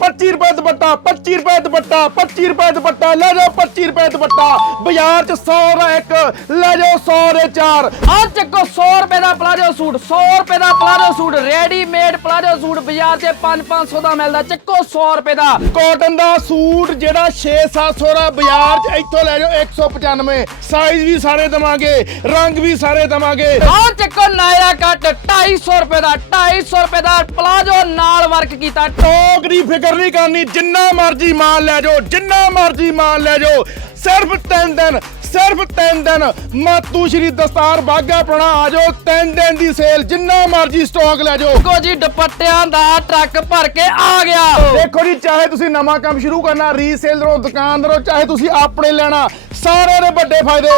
25 ਰੁਪਏ ਦੁਪੱਟਾ 25 ਰੁਪਏ ਦੁਪੱਟਾ 25 ਰੁਪਏ ਦੁਪੱਟਾ, ਲੈ ਜਾਓ 25 ਰੁਪਏ ਦੁਪੱਟਾ। ਬਾਜ਼ਾਰ 'ਚ 100 ਦਾ ਇੱਕ, ਲੈ ਜਾਓ 100 ਦੇ ਚਾਰ। ਆ ਚੱਕੋ 100 ਰੁਪਏ ਦਾ ਪਲਾਜੋ ਸੂਟ 100 ਰੁਪਏ ਦਾ palazzo suit readymade palazzo suit, ਬਾਜ਼ਾਰ 'ਚ 5-500 ਦਾ ਮਿਲਦਾ। ਚੱਕੋ 100 ਰੁਪਏ ਦਾ। ਕਾਟਨ ਦਾ ਸੂਟ ਜਿਹੜਾ 6-700 ਦਾ, ਬਾਜ਼ਾਰ 'ਚ ਇੱਥੋਂ ਲੈ ਜਾਓ 195 ਸਾਈਜ਼ ਵੀ ਸਾਰੇ ਦਵਾਂਗੇ, ਰੰਗ ਵੀ ਸਾਰੇ ਦਵਾਂਗੇ। ਆ ਚੱਕੋ, ਨਾਇਰਾ ਕੱਟ 250 ਰੁਪਏ ਦਾ 250 ਰੁਪਏ ਦਾ ਪਲਾਜੋ ਨਾਲ ਵਰਕ ਕੀਤਾ। ਟੋਕ ਦੀ ਫਿਕਰ ਨਹੀਂ ਕਰਨੀ ਜਿੰਨਾ ਮਰਜ਼ੀ ਮਾਲ ਲੈ ਜਾਓ ਜਿੰਨਾ ਮਰਜ਼ੀ ਮਾਲ ਲੈ ਜਾਓ ਸਿਰਫ 3 ਦਿਨ ਸਿਰਫ 3 ਦਿਨ ਮਾਤੂ ਸ਼੍ਰੀ ਦਸਤਾਰ ਬਾਗਾ ਪੁਰਾਣਾ ਆ ਜਾਓ 3 ਦਿਨ ਦੀ ਸੇਲ ਜਿੰਨਾ ਮਰਜ਼ੀ ਸਟਾਕ ਲੈ ਜਾਓ। ਕੋ ਜੀ ਦੁਪੱਟਿਆਂ ਦਾ ਟਰੱਕ ਭਰ ਕੇ ਆ ਗਿਆ। ਦੇਖੋ ਜੀ ਚਾਹੇ ਤੁਸੀਂ ਨਵਾਂ ਕੰਮ ਸ਼ੁਰੂ ਕਰਨਾ ਰੀਸੇਲਰੋਂ ਦੁਕਾਨਦਾਰੋਂ ਚਾਹੇ ਤੁਸੀਂ ਆਪਣੇ ਲੈਣਾ ਸਾਰੇ ਦੇ ਵੱਡੇ ਫਾਇਦੇ।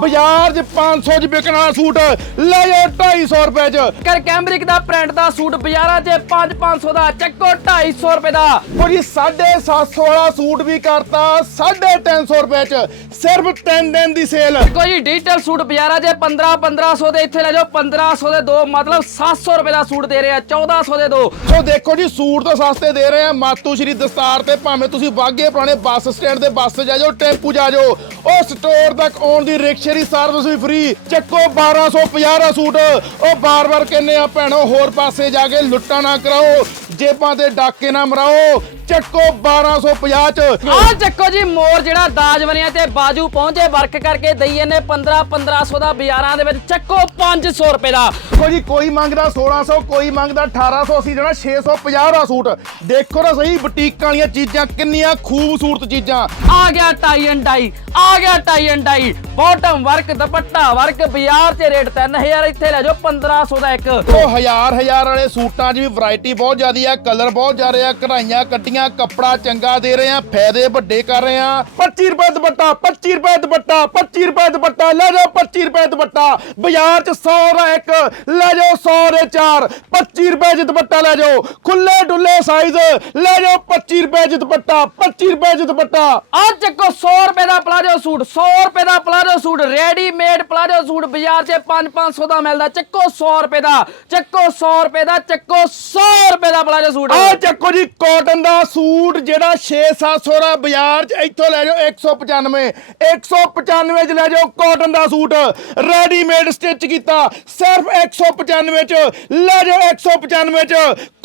ਬਾਜ਼ਾਰ 'ਚ 500 'ਚ ਵਿਕਣ ਵਾਲਾ ਸੂਟ ਲੈ ਜਾਓ 250 ਰੁਪਏ 'ਚ। ਕਰ ਕੈਂਬਰਿਕ ਦਾ ਪ੍ਰਿੰਟ ਦਾ ਸੂਟ ਬਾਜ਼ਾਰਾਂ 'ਚ 5-500 ਦਾ ਚੱਕੋ 250 ਰੁਪਏ ਦਾ। ਉਹ ਜੀ 750 ਵਾਲਾ ਸੂਟ ਵੀ ਕਰਤਾ 350 ਰੁਪਏ 'ਚ। ਸਿਰਫ 3 ਦਿਨ ਦੀ ਸੇਲ ਜੀ ਡਿਜੀਟਲ ਸੂਟ ਬਾਜ਼ਾਰਾਂ 'ਚ 15-1500 ਦੇ ਇੱਥੇ ਲੈ ਜਾਓ 1500 ਦੇ ਦੋ ਮਤਲਬ 700 ਰੁਪਏ ਦਾ ਸੂਟ ਦੇ ਰਹੇ ਆ 1400 ਦੇ ਦੋ। ਸੋ ਦੇਖੋ ਜੀ ਸੂਟ ਤਾਂ ਸਸਤੇ ਦੇ ਰਹੇ ਆ। ਮਾਤੂ ਸ਼੍ਰੀ ਦਸਤਾਰ ਤੇ ਭਾਵੇਂ ਤੁਸੀਂ ਬਾਗੇ ਪੁਰਾਣੇ ਬੱਸ ਸਟੈਂਡ ਦੇ ਬੱਸ ਜਾ ਜਾਓ ਟੈਂਪੂ ਜਾ ਜਾਓ ਉਹ ਸਟੋਰ ਤੱਕ ਆਉਣ ਦੀ ਰਿਕਸ਼ੇ ਦੀ ਸਰਵਿਸ ਵੀ ਫ੍ਰੀ ਚੱਕੋ 1250 ਦਾ ਸੂਟ। ਉਹ ਬਾਰ-ਬਾਰ ਕਹਿੰਦੇ ਆ, ਭੈਣੋ, ਹੋਰ ਪਾਸੇ ਜਾ ਕੇ ਲੁੱਟਾਂ ਨਾ ਕਰਾਓ। ਜੇਬਾਂ ਤੇ ਡਾਕੇ ਨਾ ਮਰਾਓ। ਚੱਕੋ 1250 ਚ। ਆ ਚੱਕੋ ਜੀ ਮੋਰ ਜਿਹੜਾ ਦਾਜ ਬਣਿਆ ਤੇ ਬਾਜੂ ਪਹੁੰਚੇ ਵਰਕ ਕਰਕੇ ਦਈਏ ਨੇ 15 1500 ਦਾ ਬਾਜ਼ਾਰਾਂ ਦੇ ਵਿੱਚ। ਚੱਕੋ 500 ਰੁਪਏ ਦਾ। ਦੇਖੋ ਜੀ ਕੋਈ ਮੰਗਦਾ 1600 ਕੋਈ ਮੰਗਦਾ 1800 ਅਸੀਂ ਦੇਣਾ 650 ਦਾ ਸੂਟ। ਦੇਖੋ ਤਾਂ ਸਹੀ ਬੁਟੀਕਾਂ ਵਾਲੀਆਂ ਚੀਜ਼ਾਂ ਕਿੰਨੀਆਂ ਖੂਬਸੂਰਤ ਚੀਜ਼ਾਂ। ਆ ਗਿਆ ਟਾਈ ਐਂਡ ਡਾਈ ਆ ਗਿਆ tie and dye. Bottom work dupatta work ਬਾਜ਼ਾਰ 'ਚ ਰੇਟ 3000 ਇੱਥੇ ਲੈ ਜਾਓ 1500 ਦਾ ਇੱਕ। ਉਹ ਹਜ਼ਾਰ ਹਜ਼ਾਰ ਵਾਲੇ ਸੂਟਾਂ 'ਚ ਵੀ ਵੈਰਾਈਟੀ ਬਹੁਤ ਜ਼ਿਆਦੀ ਆ ਕਲਰ ਬਹੁਤ ਜ਼ਿਆਦੇ ਆ ਕਢਾਈਆਂ ਕੱਟੀਆਂ ਕੱਪੜਾ ਚੰਗਾ ਦੇ ਰਹੇ ਆ ਫਾਇਦੇ ਵੱਡੇ ਕਰ ਰਹੇ ਆ 25 ਰੁਪਏ ਦੁਪੱਟਾ 25 ਰੁਪਏ ਦੁਪੱਟਾ 25 ਰੁਪਏ ਦੁਪੱਟਾ, ਲੈ ਜਾਓ 25 ਰੁਪਏ ਦੁਪੱਟਾ। ਬਾਜ਼ਾਰ 'ਚ 100 ਦਾ ਇੱਕ, ਲੈ ਜਾਓ 100 ਦੇ ਚਾਰ। 25 ਰੁਪਏ 'ਚ ਦੁਪੱਟਾ ਲੈ ਜਾਓ। ਖੁੱਲੇ ਡੁੱਲੇ ਸਾਈਜ਼ ਲੈ ਜਾਓ 25 ਰੁਪਏ 'ਚ ਦੁਪੱਟਾ 25 ਰੁਪਏ 'ਚ ਦੁਪੱਟਾ। ਆ ਚੱਕੋ 100 ਰੁਪਏ ਦਾ ਪਲਾਜੋ ਸੂਟ 100 ਰੁਪਏ ਦਾ palazzo suit readymade palazzo suit, ਬਾਜ਼ਾਰ 'ਚ 5-500 ਦਾ ਮਿਲਦਾ। ਚੱਕੋ 100 ਰੁਪਏ ਦਾ, ਚੱਕੋ 100 ਰੁਪਏ ਦਾ, ਚੱਕੋ 100 ਰੁਪਏ ਦਾ ਪਲਾਜੋ ਸੂਟ। ਆ ਚੱਕੋ ਜੀ ਕਾਟਨ ਦਾ ਸੂਟ ਜਿਹੜਾ 6-700 ਦਾ ਬਾਜ਼ਾਰ 'ਚ ਇੱਥੋਂ ਲੈ ਜਾਓ 195 195 'ਚ ਲੈ ਜਾਓ ਕਾਟਨ ਦਾ ਸੂਟ। ਰੈਡੀਮੇਡ ਸਟਿਚ ਕੀਤਾ। ਸਿਰਫ 195 'ਚ। ਲੈ ਜਾਓ 195 'ਚ।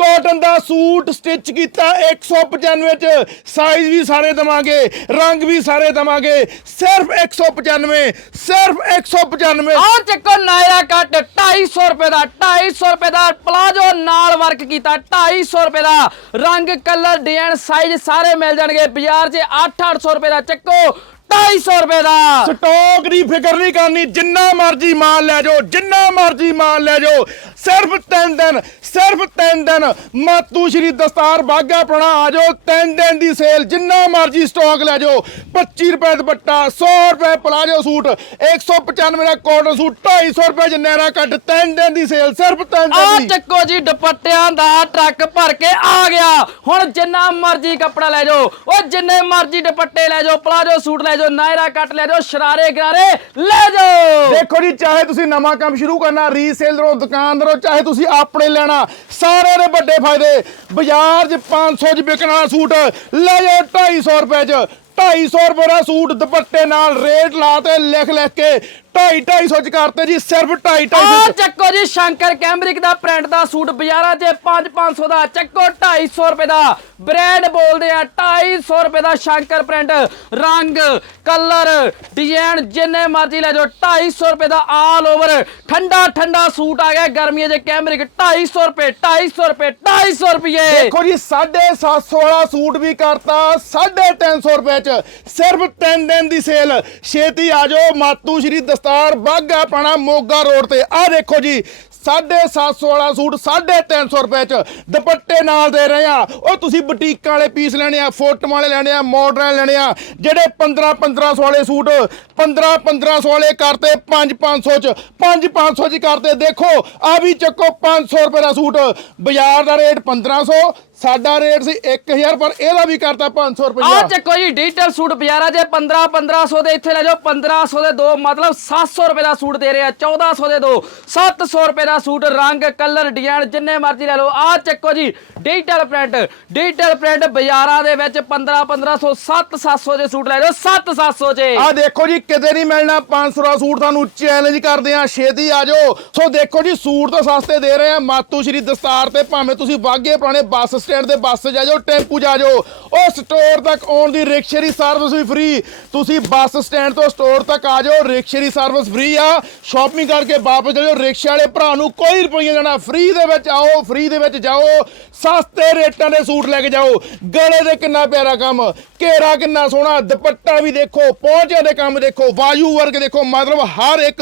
ਕਾਟਨ ਦਾ ਸੂਟ ਸਟਿਚ ਕੀਤਾ 195 'ਚ। ਸਾਈਜ਼ ਵੀ ਸਾਰੇ ਦਵਾਂਗੇ। ਰੰਗ ਵੀ ਸਾਰੇ ਦਵਾਂਗੇ। ਸਿਰਫ 195 ਸਿਰਫ 195 ਆ ਚੱਕੋ ਨਾਇਰਾ ਕੱਟ। 250 ਰੁਪਏ ਦਾ 250 ਰੁਪਏ ਦਾ। ਪਲਾਜੋ ਨਾਲ ਵਰਕ ਕੀਤਾ। 250 ਰੁਪਏ ਦਾ। ਰੰਗ ਕਲਰ ਡਿਜ਼ਾਈਨ ਸਾਈਜ਼ ਸਾਰੇ ਮਿਲ ਜਾਣਗੇ। ਬਾਜ਼ਾਰ 'ਚ 8-800 ਰੁਪਏ ਦਾ ਚੱਕੋ। 250 ਰੁਪਏ ਦਾ। ਸਟਾਕ ਦੀ ਫਿਕਰ ਨਹੀਂ ਕਰਨੀ ਜਿੰਨਾ ਮਰਜ਼ੀ ਮਾਲ ਲੈ ਜਾਓ ਜਿੰਨਾ ਮਰਜ਼ੀ ਮਾਲ ਲੈ ਜਾਓ ਸਿਰਫ 3 ਦਿਨ ਸਿਰਫ 3 ਦਿਨ। ਮਾਤੂ ਸ਼੍ਰੀ ਦਸਤਾਰ ਬਾਗਾ ਪੁਰਾਣਾ ਆ ਜਾਓ 3 ਦਿਨ ਦੀ ਸੇਲ ਜਿੰਨਾ ਮਰਜ਼ੀ ਸਟਾਕ ਲੈ ਜਾਓ। 25 ਰੁਪਏ ਦੁਪੱਟਾ 100 ਰੁਪਏ ਪਲਾਜੋ ਸੂਟ 195 ਦਾ ਕਾਟਨ ਸੂਟ 250 ਰੁਪਏ ਚ ਨੈਰਾ ਕੱਟ 3 ਦਿਨ ਦੀ ਸੇਲ ਸਿਰਫ 3 ਆ ਦਿਨ ਦੀ। ਚੱਕੋ ਜੀ ਦੁਪੱਟਿਆਂ ਦਾ ਟਰੱਕ ਭਰ ਕੇ ਆ ਗਿਆ। ਹੁਣ ਜਿੰਨਾ ਮਰਜ਼ੀ ਕੱਪੜਾ ਲੈ ਜਾਓ ਉਹ ਜਿੰਨੇ ਮਰਜ਼ੀ ਦੁਪੱਟੇ ਲੈ ਜਾਓ ਪਲਾਜੋ ਸੂਟ ਲੈ ਜਾਓ ਨਾਇਰਾ ਕੱਟ ਲੈ ਜਾਓ ਸ਼ਰਾਰੇ, ਗਰਾਰੇ ਲੈ ਜਾਓ ਦੇਖੋ ਜੀ, ਚਾਹੇ ਤੁਸੀਂ ਨਵਾਂ ਕੰਮ ਸ਼ੁਰੂ ਕਰਨਾ ਰੀਸੇਲਰੋਂ ਦੁਕਾਨਦਾਰੋਂ ਚਾਹੇ ਤੁਸੀਂ ਆਪਣੇ ਲੈਣਾ ਸਾਰੇ ਦੇ ਵੱਡੇ ਫਾਇਦੇ। ਬਾਜ਼ਾਰ 'ਚ 500 'ਚ ਵਿਕਣ ਵਾਲਾ ਸੂਟ, ਲੈ ਜਾਓ 250 ਰੁਪਏ 'ਚ। 250 ਰੁਪਏ ਦਾ ਸੂਟ ਦੁਪੱਟੇ ਨਾਲ ਰੇਟ ਲਾ ਤੇ ਲਿਖ ਲਿਖ ਕੇ 2.5 250 ਚ ਕਰਤੇ ਜੀ ਸਿਰਫ 2.5 ਆ 250 ਚੱਕੋ ਜੀ ਸ਼ੰਕਰ ਕੈਂਬਰਿਕ ਦਾ ਪ੍ਰਿੰਟ ਦਾ ਸੂਟ ਬਾਜ਼ਾਰਾਂ 'ਚ 5-500 ਦਾ ਚੱਕੋ 250 ਰੁਪਏ ਦਾ। ਬ੍ਰਾਂਡ ਬੋਲਦੇ ਆ 250 ਰੁਪਏ ਦਾ ਸ਼ੰਕਰ ਪ੍ਰਿੰਟ। ਰੰਗ ਕਲਰ ਡਿਜ਼ਾਈਨ ਜਿੰਨੇ ਮਰਜ਼ੀ ਲੈ ਜਾਓ 250 ਰੁਪਏ ਦਾ ਆਲ ਓਵਰ ਠੰਡਾ ਠੰਡਾ ਸੂਟ ਆ ਗਿਆ ਗਰਮੀਆਂ 'ਚ ਕੈਂਬਰਿਕ 250 ਰੁਪਏ 250 ਰੁਪਏ 250 ਰੁਪਏ। ਦੇਖੋ ਜੀ 750 ਵਾਲਾ ਸੂਟ ਵੀ ਕਰਤਾ 350 ਰੁਪਏ ਚ। ਸਿਰਫ 3 ਦਿਨ ਦੀ ਸੇਲ ਛੇਤੀ ਆ ਜਾਓ ਮਾਤੂ ਸ਼੍ਰੀ ਦਸਤਾਰ ਬਾਗਾ ਪਾਣਾ ਮੋਗਾ ਰੋਡ ਤੇ। ਆ ਦੇਖੋ ਜੀ 750 ਵਾਲਾ ਸੂਟ 350 ਰੁਪਏ ਚ ਦੁਪੱਟੇ ਨਾਲ ਦੇ ਰਹੇ ਆ। ਉਹ ਤੁਸੀਂ ਬੁਟੀਕਾਂ ਵਾਲੇ ਪੀਸ ਲੈਣੇ ਆ, ਫੋਟੋਆਂ ਵਾਲੇ ਲੈਣੇ ਆ ਮਾਡਰਨ ਲੈਣੇ ਆ, ਜਿਹੜੇ 15 1500 ਵਾਲੇ ਸੂਟ 15 1500 ਵਾਲੇ ਕਰਤੇ 5 500 ਚ। 5 500 ਚ ਕਰਤੇ। ਦੇਖੋ ਆ ਵੀ ਚੱਕੋ 500 ਰੁਪਏ ਦਾ ਸੂਟ। ਬਾਜ਼ਾਰ ਦਾ ਰੇਟ 1500 ਸਾਡਾ ਰੇਟ ਸੀ 1000 ਪਰ ਇਹਦਾ ਵੀ ਕਰਤਾ 500 ਆ ਰੁਪਇਆ ਚੱਕੋ ਜੀ ਡਿਜੀਟਲ ਸੂਟ ਬਾਜ਼ਾਰਾਂ 'ਚ 15 1500 ਦੇ ਇੱਥੇ ਲੈ ਜਾਓ 1500 ਦੇ ਦੋ ਮਤਲਬ 700 ਰੁਪਏ ਦਾ ਸੂਟ ਦੇ ਰਹੇ ਆ 1400 ਦੇ ਦੋ 700 ਰੁਪਏ ਦਾ ਸੂਟ ਰੰਗ ਕਲਰ ਡਿਜ਼ਾਈਨ ਜਿੰਨੇ ਮਰਜ਼ੀ ਲੈ ਲਓ। ਆ ਚੱਕੋ ਜੀ ਡਿਜੀਟਲ ਪ੍ਰਿੰਟ ਡਿਜੀਟਲ ਪ੍ਰਿੰਟ ਬਾਜ਼ਾਰਾਂ ਦੇ ਵਿੱਚ 15 1500 7 700 ਦੇ ਸੂਟ ਲੈ ਜਾਓ 7 700 'ਚ। ਆ ਦੇਖੋ ਜੀ ਕਿਤੇ ਨਹੀਂ ਮਿਲਣਾ 500 ਦਾ ਸੂਟ ਤੁਹਾਨੂੰ ਚੈਲੰਜ ਕਰਦੇ ਆ ਛੇਤੀ ਆ ਜਾਓ। ਸੋ ਦੇਖੋ ਜੀ ਸੂਟ ਤਾਂ ਸਸਤੇ ਦੇ ਰਹੇ ਆ ਮਾਤੂ ਸ਼੍ਰੀ ਦਸਤਾਰ ਤੇ ਭਾਵੇਂ ਤੁਸੀਂ ਬਾਗੇ ਪੁਰਾਣੇ ਬੱਸ ਸਟੈਂਡ ਤੇ ਬੱਸ 'ਚ ਜਾ ਜਾਓ, ਟੈਂਪੂ 'ਚ ਜਾ ਜਾਓ। ਉਹ ਸਟੋਰ ਤੱਕ ਆਉਣ ਦੀ ਰਿਕਸ਼ੇ ਦੀ ਸਰਵਿਸ ਵੀ ਫ੍ਰੀ ਤੁਸੀਂ ਬੱਸ ਸਟੈਂਡ ਤੋਂ ਸਟੋਰ ਤੱਕ ਆ ਜਾਓ ਰਿਕਸ਼ੇ ਦੀ ਸਰਵਿਸ ਫ੍ਰੀ ਆ। ਸ਼ਾਪਿੰਗ ਕਰਕੇ ਵਾਪਸ ਜਾਓ। ਰਿਕਸ਼ੇ ਵਾਲੇ ਭਰਾ ਨੂੰ ਕੋਈ ਰੁਪਈਆ ਦੇਣਾ ਫ੍ਰੀ ਦੇ ਵਿੱਚ ਆਓ ਫ੍ਰੀ ਦੇ ਵਿੱਚ ਜਾਓ। ਸਸਤੇ ਰੇਟਾਂ ਦੇ ਸੂਟ ਲੈ ਕੇ ਜਾਓ। ਗਲੇ ਦੇ ਕਿੰਨਾ ਪਿਆਰਾ ਕੰਮ। ਘੇਰਾ ਕਿੰਨਾ ਸੋਹਣਾ। ਦੁਪੱਟਾ ਵੀ ਦੇਖੋ ਪਹੁੰਚਿਆ ਦੇ ਕੰਮ ਦੇਖੋ। ਵਾਯੂ ਵਰਗ ਦੇਖੋ। ਮਤਲਬ ਹਰ ਇੱਕ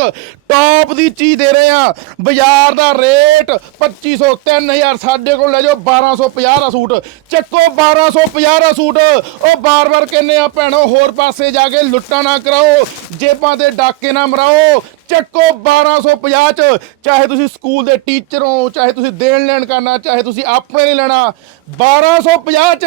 ਟੌਪ ਦੀ ਚੀਜ਼ ਦੇ ਰਹੇ ਆ। ਬਾਜ਼ਾਰ ਦਾ ਰੇਟ 2500 3000 ਸਾਡੇ ਕੋਲ ਲੈ ਜਾਓ 1250 ਦਾ ਸੂਟ। ਚੱਕੋ 1250 ਦਾ ਸੂਟ। ਉਹ ਬਾਰ-ਬਾਰ ਕਹਿੰਦੇ ਆ, ਭੈਣੋ, ਹੋਰ ਪਾਸੇ ਜਾ ਕੇ ਲੁੱਟਾਂ ਨਾ ਕਰਾਓ। ਜੇਬਾਂ ਤੇ ਡਾਕੇ ਨਾ ਮਰਾਓ। ਚੱਕੋ 1250 ਚ, ਚਾਹੇ ਤੁਸੀਂ ਸਕੂਲ ਦੇ ਟੀਚਰ ਹੋ, ਚਾਹੇ ਤੁਸੀਂ ਦੇਣ ਲੈਣ ਕਰਨਾ, ਚਾਹੇ ਤੁਸੀਂ ਆਪਣੇ ਲਈ ਲੈਣਾ 1250 ਚ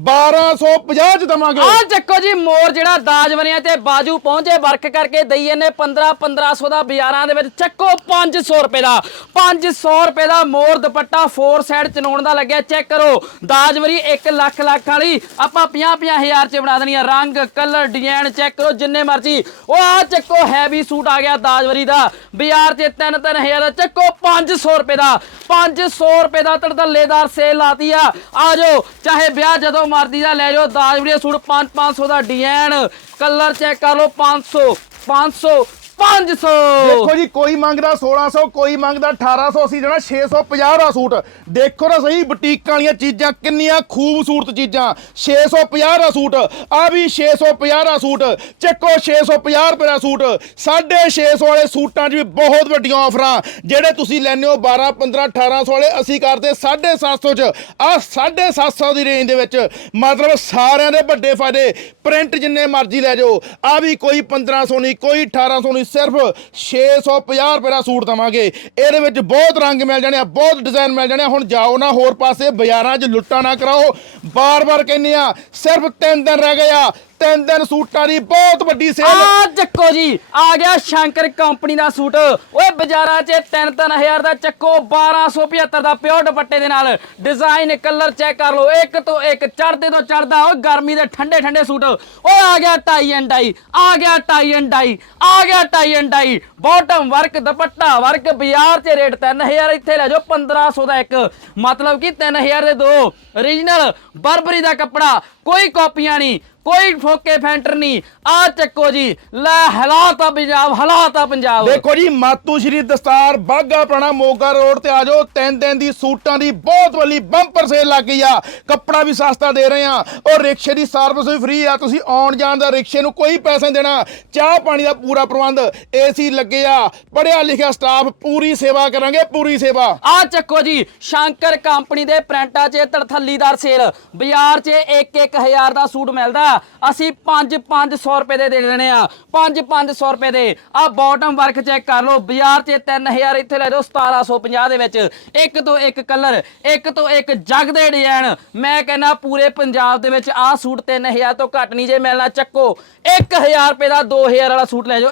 1250 ਚ ਦਵਾਂਗੇ। ਆ ਚੱਕੋ ਜੀ, ਮੋਰ ਜਿਹੜਾ ਦਾਜ ਬਣਿਆ ਤੇ ਬਾਜੂ ਪਹੁੰਚੇ, ਵਰਕ ਕਰਕੇ ਦਈ ਇਹਨੇ 15 1500 ਦਾ ਬਾਜ਼ਾਰਾਂ ਦੇ ਵਿੱਚ। ਚੱਕੋ 500 ਰੁਪਏ ਦਾ 500 ਰੁਪਏ ਦਾ ਮੋਰ ਦੁਪੱਟਾ 4 ਸਾਈਡ ਚਨਾਉਣ ਦਾ ਲੱਗਿਆ, ਚੈੱਕ ਕਰੋ ਦਾਜਵਰੀ 1 ਲੱਖ ਲੱਖ ਵਾਲੀ, ਆਪਾਂ 50 50 ਹਜ਼ਾਰ ਚ ਬਣਾ ਦੇਣੀ ਆ, ਰੰਗ ਕਲਰ ਡਿਜ਼ਾਈਨ ਚੈੱਕ ਕਰੋ, ਜਿੰਨੇ ਮਰਜ਼ੀ। ਉਹ ਆ ਚੱਕੋ ਹੈਵੀ ਸੂਟ ਆ ਗਿਆ ਦਾਜਵਰੀ ਦਾ। ਬਾਜ਼ਾਰ 'ਚ 3 3000 ਦਾ ਚੱਕੋ 500 ਰੁਪਏ ਦਾ। 500 ਰੁਪਏ ਦਾ ਤੜਦੱਲੇਦਾਰ ਸੇਲ ਲਾਤੀ ਆ। ਆ ਜਾਓ, ਚਾਹੇ ਵਿਆਹ ਜਦੋਂ ਮਰਜ਼ੀ ਦਾ ਲੈ ਜਾਓ ਦਾਜਵਰੀ ਸੂਟ 5 500 ਦਾ ਡਿਜ਼ਾਈਨ ਕਲਰ ਚੈੱਕ ਕਰ ਲਓ 500 500 500 ਦੇਖੋ ਜੀ, ਕੋਈ ਮੰਗਦਾ 1600 ਕੋਈ ਮੰਗਦਾ 1800 ਅਸੀਂ ਦੇਣਾ 650 ਦਾ ਸੂਟ। ਦੇਖੋ ਨਾ ਸਹੀ, ਬੁਟੀਕਾਂ ਵਾਲੀਆਂ ਚੀਜ਼ਾਂ, ਕਿੰਨੀਆਂ ਖੂਬਸੂਰਤ ਚੀਜ਼ਾਂ। 650 ਦਾ ਸੂਟ, ਆ ਵੀ 650 ਦਾ ਸੂਟ। ਚੱਕੋ 650 ਰੁਪਏ ਦਾ ਸੂਟ। 650 ਵਾਲੇ ਸੂਟਾਂ 'ਚ ਵੀ ਬਹੁਤ ਵੱਡੀਆਂ ਆਫਰਾਂ। ਜਿਹੜੇ ਤੁਸੀਂ ਲੈਣੇ ਹੋ 12 15 1800 ਵਾਲੇ, ਅਸੀਂ ਕਰਦੇ 750 'ਚ। ਆ 750 ਦੀ ਰੇਂਜ ਦੇ ਵਿੱਚ। ਮਤਲਬ ਸਾਰਿਆਂ ਦੇ ਵੱਡੇ ਫਾਇਦੇ। ਪ੍ਰਿੰਟ ਜਿੰਨੇ ਮਰਜ਼ੀ ਲੈ ਜਾਓ। ਆ ਵੀ ਕੋਈ 1500 ਨਹੀਂ, ਕੋਈ 1800 ਨਹੀਂ ਸਿਰਫ 650 ਰੁਪਏ ਦਾ ਸੂਟ ਦਵਾਂਗੇ। ਇਹਦੇ ਵਿੱਚ ਬਹੁਤ ਰੰਗ ਮਿਲ ਜਾਣੇ ਆ, ਬਹੁਤ ਡਿਜ਼ਾਈਨ ਮਿਲ ਜਾਣੇ ਆ। ਹੁਣ ਜਾਓ ਨਾ ਹੋਰ ਪਾਸੇ, ਬਾਜ਼ਾਰਾਂ 'ਚ ਲੁੱਟਾਂ ਨਾ ਕਰਾਓ। ਬਾਰ-ਬਾਰ ਕਹਿੰਦੇ ਆ, ਸਿਰਫ 3 ਦਿਨ ਰਹਿ ਗਏ ਆ। ਤਿੰਨ ਦਿਨ ਸੂਟਾਂ ਦੀ ਬਹੁਤ ਵੱਡੀ ਸੇਲ ਆ ਚੱਕੋ ਜੀ, ਆ ਗਿਆ ਸ਼ੰਕਰ ਕੰਪਨੀ ਦਾ ਸੂਟ। ਓਏ ਬਾਜ਼ਾਰਾਂ 'ਚ 3-3000 ਦਾ ਚੱਕੋ 1275 ਦਾ ਪਿਓਰ ਦੁਪੱਟੇ ਦੇ ਨਾਲ। ਡਿਜ਼ਾਈਨ ਕਲਰ ਚੈੱਕ ਕਰ ਲਓ, ਇੱਕ ਤੋਂ ਇੱਕ ਚੜਦੇ ਤੋਂ ਚੜਦਾ ਓਏ ਗਰਮੀ ਦੇ ਠੰਡੇ ਠੰਡੇ ਸੂਟ। ਓਏ ਆ ਗਿਆ ਟਾਈ ਐਂਡ ਡਾਈ ਆ ਗਿਆ ਟਾਈ ਐਂਡ ਡਾਈ ਆ ਗਿਆ tie and dye bottom work dupatta work ਬਾਜ਼ਾਰ 'ਚ ਰੇਟ 3000 ਇੱਥੇ ਲੈ ਜਾਓ 1500 ਦਾ ਇੱਕ। ਮਤਲਬ ਕਿ 3000 ਦੇ ਦੋ। origignal ਬਰਬਰੀ ਦਾ ਕੱਪੜਾ, ਕੋਈ ਕਾਪੀਆਂ ਨਹੀਂ। ਕੋਈ ਫੋਕੇ ਫੈਂਟਰ ਨਹੀਂ। ਆ ਚੱਕੋ ਜੀ ਲੈ ਹਲਾਤਾ ਪੰਜਾਬ ਹਲਾਤਾ ਪੰਜਾਬ। ਦੇਖੋ ਜੀ ਮਾਤੂ ਸ਼੍ਰੀ ਦਸਤਾਰ ਬਾਗਾ ਪੁਰਾਣਾ ਮੋਗਾ ਰੋਡ ਤੇ ਆ ਜਾਓ। ਤਿੰਨ ਦਿਨ ਦੀ ਸੂਟਾਂ ਦੀ ਬਹੁਤ ਵੱਡੀ ਬੰਪਰ ਸੇਲ ਲੱਗ ਗਈ ਆ। ਕੱਪੜਾ ਵੀ ਸਸਤਾ ਦੇ ਰਹੇ ਆ। ਔਰ ਰਿਕਸ਼ੇ ਦੀ ਸਰਵਿਸ ਵੀ ਫ੍ਰੀ ਆ। ਤੁਸੀਂ ਆਉਣ ਜਾਣ ਦਾ ਰਿਕਸ਼ੇ ਨੂੰ ਕੋਈ ਪੈਸਾ ਨਹੀਂ ਦੇਣਾ। ਚਾਹ ਪਾਣੀ ਦਾ ਪੂਰਾ ਪ੍ਰਬੰਧ ਏਸੀ ਲੱਗੇ ਆ। ਪੜਿਆ ਲਿਖਿਆ ਸਟਾਫ ਪੂਰੀ ਸੇਵਾ ਕਰਾਂਗੇ ਪੂਰੀ ਸੇਵਾ। ਆ ਚੱਕੋ ਜੀ ਸ਼ੰਕਰ ਕੰਪਨੀ ਦੇ ਪ੍ਰਿੰਟਾਂ 'ਚ ਤੜਥੱਲੀਦਾਰ ਸੇਲ ਬਾਜ਼ਾਰ 'ਚ 1-1000 ਦਾ ਸੂਟ ਮਿਲਦਾ। ਅਸੀਂ 5-500 ਰੁਪਏ ਦੇ ਦੇ ਦੇਣੇ ਆ। 5-500 ਰੁਪਏ ਦੇ। ਆ ਬਾਟਮ ਵਰਕ ਚੈੱਕ ਕਰ ਲਓ। ਬਾਜ਼ਾਰ 'ਚ 3000 ਇੱਥੇ ਲੈ ਜਾਓ 1750 ਦੇ ਵਿੱਚ। ਇੱਕ ਤੋਂ ਇੱਕ ਕਲਰ ਇੱਕ ਤੋਂ ਇੱਕ ਜਗ ਦੇ ਡਿਜ਼ਾਈਨ ਮੈਂ ਕਹਿੰਦਾ ਪੂਰੇ ਪੰਜਾਬ ਦੇ ਵਿੱਚ ਆ ਸੂਟ 3000 ਤੋਂ ਘੱਟ ਨਹੀਂ ਜੇ ਮਿਲਣਾ, ਚੱਕੋ। 1000 ਰੁਪਏ ਦਾ 2000 ਵਾਲਾ ਸੂਟ ਲੈ ਜਾਓ।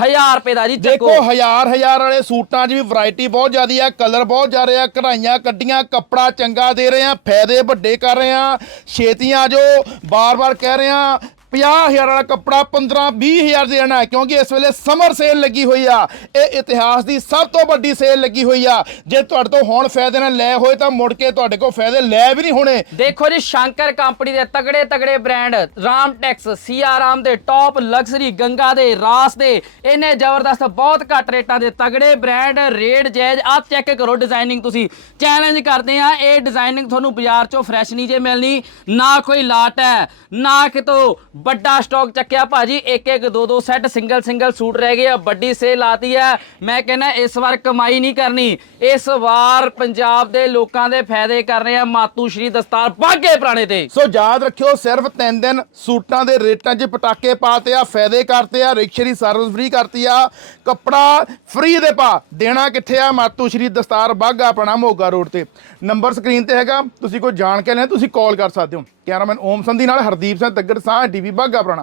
1000 ਰੁਪਏ ਦਾ ਜੀ, ਚੱਕੋ। ਦੇਖੋ, ਹਜ਼ਾਰ ਹਜ਼ਾਰ ਵਾਲੇ ਸੂਟਾਂ 'ਚ ਵੀ ਵੈਰਾਈਟੀ ਬਹੁਤ ਜ਼ਿਆਦੀ ਆ। ਕਲਰ ਬਹੁਤ ਜ਼ਿਆਦੇ ਆ। ਕਢਾਈਆਂ, ਕੱਢੀਆਂ, ਕੱਪੜਾ ਚੰਗਾ ਦੇ ਰਹੇ ਆ। ਫਾਇਦੇ ਵੱਡੇ ਕਰ ਰਹੇ ਆ। ਛੇਤੀ ਆ ਜਾਓ। ਬਾਰ-ਬਾਰ ਕਹਿ ਰਹੇ ਆ 50000 ਵਾਲਾ ਕੱਪੜਾ 15 20000 ਦੇ ਦੇਣਾ ਕਿਉਂਕਿ ਇਸ ਵੇਲੇ ਸਮਰ ਸੇਲ ਲੱਗੀ ਹੋਈ ਆ। ਇਹ ਇਤਿਹਾਸ ਦੀ ਸਭ ਤੋਂ ਵੱਡੀ ਸੇਲ ਲੱਗੀ ਹੋਈ ਆ। ਜੇ ਤੁਹਾਡੇ ਤੋਂ ਹੁਣ ਫਾਇਦੇ ਨਾਲ ਲੈ ਹੋਏ ਤਾਂ ਮੁੜ ਕੇ ਤੁਹਾਡੇ ਕੋਲ ਫਾਇਦੇ ਲੈ ਵੀ ਨਹੀਂ ਹੋਣੇ। ਦੇਖੋ ਜੀ, ਸ਼ੰਕਰ ਕੰਪਨੀ ਦੇ ਤਗੜੇ ਤਗੜੇ ਬ੍ਰਾਂਡ ਰਾਮ ਟੈਕਸ ਸੀਆਰਾਮ ਦੇ ਟੌਪ ਲਗਜ਼ਰੀ ਗੰਗਾ ਦੇ, ਰਾਸ ਦੇ ਇਹਨੇ ਜ਼ਬਰਦਸਤ, ਬਹੁਤ ਘੱਟ ਰੇਟਾਂ ਦੇ ਤਗੜੇ ਬ੍ਰਾਂਡ ਰੇਟ ਜੈਜ਼। ਆ ਚੈੱਕ ਕਰੋ ਡਿਜ਼ਾਈਨਿੰਗ ਤੁਸੀਂ। ਚੈਲੰਜ ਕਰਦੇ ਆ, ਇਹ ਡਿਜ਼ਾਈਨਿੰਗ ਤੁਹਾਨੂੰ ਬਾਜ਼ਾਰ ਚੋਂ ਫਰੈਸ਼ ਨਹੀਂ ਜੇ ਮਿਲਣੀ, ਨਾ ਕੋਈ ਲਾਟ ਹੈ, ਨਾ ਕਿਤੋਂ ਵੱਡਾ ਸਟਾਕ ਚੱਕਿਆ ਭਾਜੀ। ਇੱਕ ਇੱਕ, ਦੋ ਦੋ ਸੈੱਟ ਸਿੰਗਲ ਸਿੰਗਲ ਸੂਟ ਰਹਿ ਗਏ ਆ। ਵੱਡੀ ਸੇਲ ਲਾਤੀ ਹੈ ਮੈਂ ਕਹਿੰਦਾ ਇਸ ਵਾਰ ਕਮਾਈ ਨਹੀਂ ਕਰਨੀ। ਇਸ ਵਾਰ ਪੰਜਾਬ ਦੇ ਲੋਕਾਂ ਦੇ ਫਾਇਦੇ ਕਰ ਰਹੇ ਆ ਮਾਤੂ ਸ਼੍ਰੀ ਦਸਤਾਰ ਬਾਗੇ ਪੁਰਾਣੇ ਤੇ। ਸੋ ਯਾਦ ਰੱਖਿਓ, ਸਿਰਫ 3 ਦਿਨ ਸੂਟਾਂ ਦੇ ਰੇਟਾਂ 'ਚ ਪਟਾਕੇ ਪਾਤੇ ਆ, ਫਾਇਦੇ ਕਰਤੇ ਆ, ਰਿਕਸ਼ੇ ਦੀ ਸਰਵਿਸ ਫ੍ਰੀ ਕਰਤੀ ਆ। ਕੱਪੜਾ ਫ੍ਰੀ ਦੇ ਪਾ। ਦੇਣਾ ਕਿੱਥੇ ਆ ਮਾਤੂ ਸ਼੍ਰੀ ਦਸਤਾਰ ਬਾਗਾ ਆਪਣਾ ਮੋਗਾ ਰੋਡ ਤੇ। ਨੰਬਰ ਸਕਰੀਨ ਤੇ ਹੈਗਾ। ਤੁਸੀਂ ਕੋਈ ਜਾਣ ਕੇ ਲੈਣਾ ਤੁਸੀਂ ਕਾਲ ਕਰ ਸਕਦੇ ਹੋ। ਕੈਮਰਾਮੈਨ ਓਮ ਸੰਧੀ ਨਾਲ ਹਰਦੀਪ ਸਿੰਘ ਤੱਗੜ ਸਾਹ ਟੀਵੀ ਬਾਗਾ ਆਪਣਾ